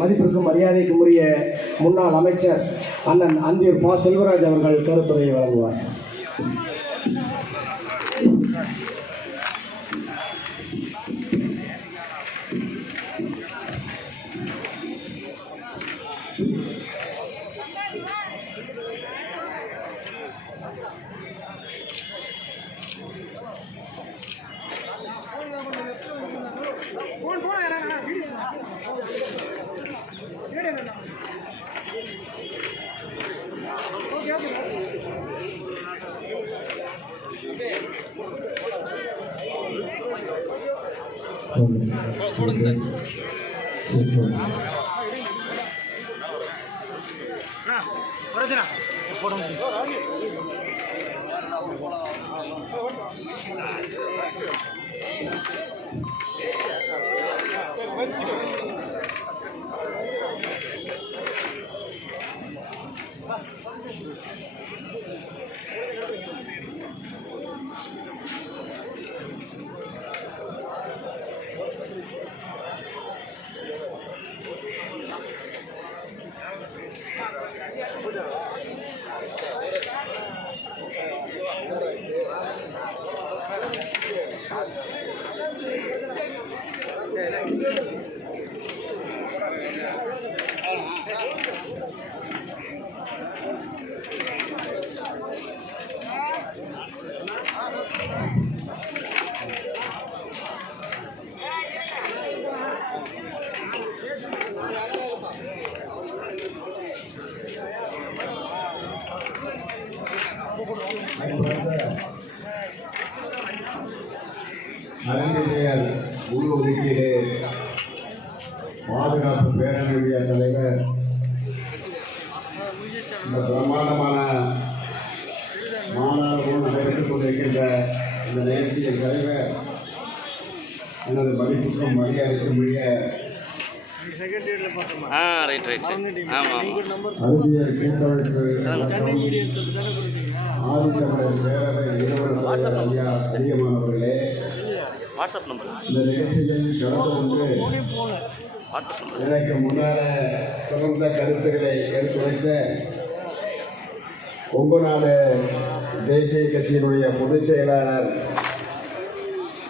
மதிப்பிற்கும் மரியாதைக்கும் உரிய முன்னாள் அமைச்சர் அண்ணன் அந்தியூர் பா செல்வராஜ் அவர்கள் கருத்துரையை வழங்குவார். போடுங்க சார் போடுங்க அறிஞர் உள் ஒதுக்கீடு பாதுகாப்பு பேரணியுடைய தலைவர் இந்த பிரம்மாண்டமான மாநாடு நடைபெற்றுக் கொண்டிருக்கின்ற இந்த நிகழ்ச்சியின் தலைவர் எனது மதிப்புக்கும் மரியாதைக்கும் உரிய ஆ ரைட் ரைட் ஆமாம் அறிவியல் கூட்டமைப்பு ஆதித்தமிழர் பேரவை ஐயா அதிகமானவர்களே வாட்ஸ்அப் நம்பர். இந்த நிகழ்ச்சியில் கலந்து கொண்டு எனக்கு முன்னால சிறந்த கருத்துக்களை எடுத்துரைத்த கொங்கு நாடு தேசிய கட்சியினுடைய பொதுச் செயலாளர்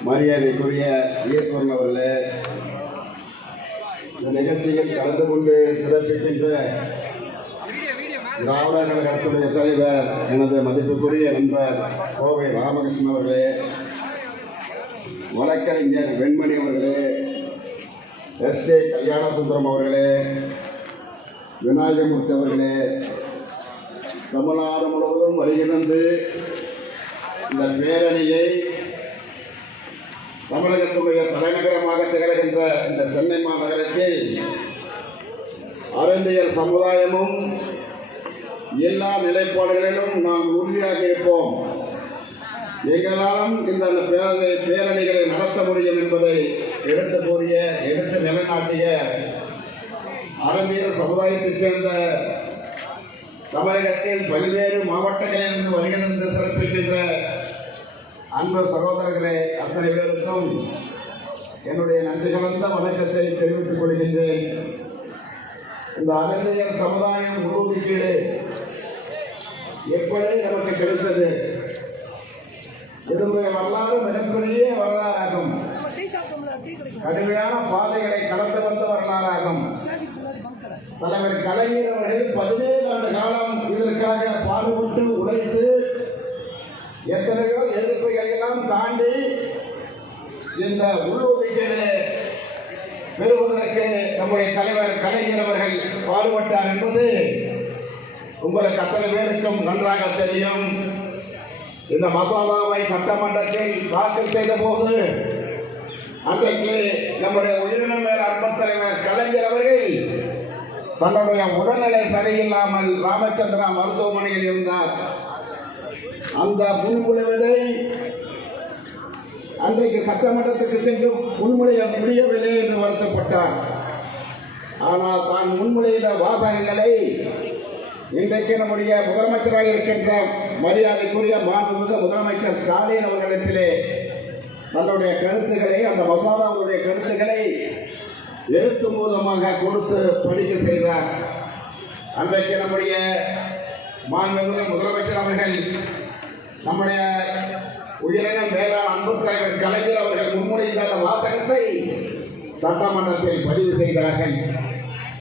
மரியாதைக்குரிய ஈஸ்வரன் அவர்களே இந்த நிகழ்ச்சியில் கலந்து கொண்டு சிறப்பிக்கின்ற திராவிடர் கழகத்துடைய தலைவர் எனது மதிப்புக்குரிய நண்பர் கோவை ராமகிருஷ்ணன் அவர்களே வழக்கறிஞர் வெண்மணி அவர்களே எஸ். ஏ கல்யாணசுந்தரம் அவர்களே விநாயகமூர்த்தி அவர்களே தமிழ்நாடு முழுவதும் வருகிறது இந்த பேரணியை தமிழகத்துடைய தலைநகரமாக திகழ்கின்ற இந்த சென்னை மாநகரத்தில் அறிந்தியல் சமுதாயமும் எல்லா நிலைப்பாடுகளிலும் நாம் உறுதியாக இருப்போம். எங்களாலும் இந்த பேரணி பேரணிகளை நடத்த முடியும் என்பதை எடுத்து கூறிய எடுத்து நிலைநாட்டிய அரபியல் சமுதாயத்தைச் சேர்ந்த தமிழகத்தில் பல்வேறு மாவட்டங்களிலிருந்து வருகின்ற சிறப்பிக்கின்ற அன்பு சகோதரர்களே அத்தனை பேருக்கும் என்னுடைய நன்றி கலந்த வணக்கத்தை தெரிவித்துக் கொள்கின்றேன். இந்த அகந்தையர் சமுதாயம் உருவீடு எப்படி நமக்கு கிடைத்தது? இதனுடைய வரலாறு மிகப்பெரிய வரலாறாகும். கடுமையான பாதைகளை கடந்து வந்த வரலாறாகும். தலைவர் கலைஞர் அவர்கள் பதினேழு ஆண்டு காலம் இதற்காக பாடுபட்டு உழைத்து எத்தனையோ எதிர்ப்புகளை எல்லாம் தாண்டி இந்த உள்ஒதுக்கீடு பெறுவது நம்முடைய தலைவர் கலைஞர் அவர்கள் பாடுபட்டார் என்பது உங்களுக்கு அத்தனை பேருக்கும் நன்றாக தெரியும். இந்த மசோதாவை சட்டமன்றத்தில் தாக்கல் செய்த போது அன்றைக்கு நம்முடைய உயிரின மேல் அன்பத் தலைவர் கலைஞர் அவர்கள் தன்னுடைய உடல்நிலை சரியில்லாமல் ராமச்சந்திரா மருத்துவமனையில் இருந்தார். அந்த முன்மொழிவதை அன்றைக்கு சட்டமன்றத்துக்கு சென்று முன்மொழிய முடியவில்லை என்று வருத்தப்பட்டார். ஆனால் தான் முன்மொழிந்த வாசகங்களை இன்றைக்கு நம்முடைய முதலமைச்சராக இருக்கின்ற மரியாதைக்குரிய மாண்புமிகு முதலமைச்சர் ஸ்டாலின் அவர்களிடத்திலே தன்னுடைய கருத்துக்களை அந்த மசோதாவுடைய கருத்துக்களை எழுத்து மூலமாக கொடுத்து படிக்க செய்தார். அன்றைக்கு நம்முடைய மாண்புமிகு முதலமைச்சர் அவர்கள் நம்முடைய உயிரின மேலாண் அன்பு தலைவர் கலைஞர் அவர்கள் முன்மொழிந்த அந்த வாசகத்தை சட்டமன்றத்தில் பதிவு செய்தார்கள்.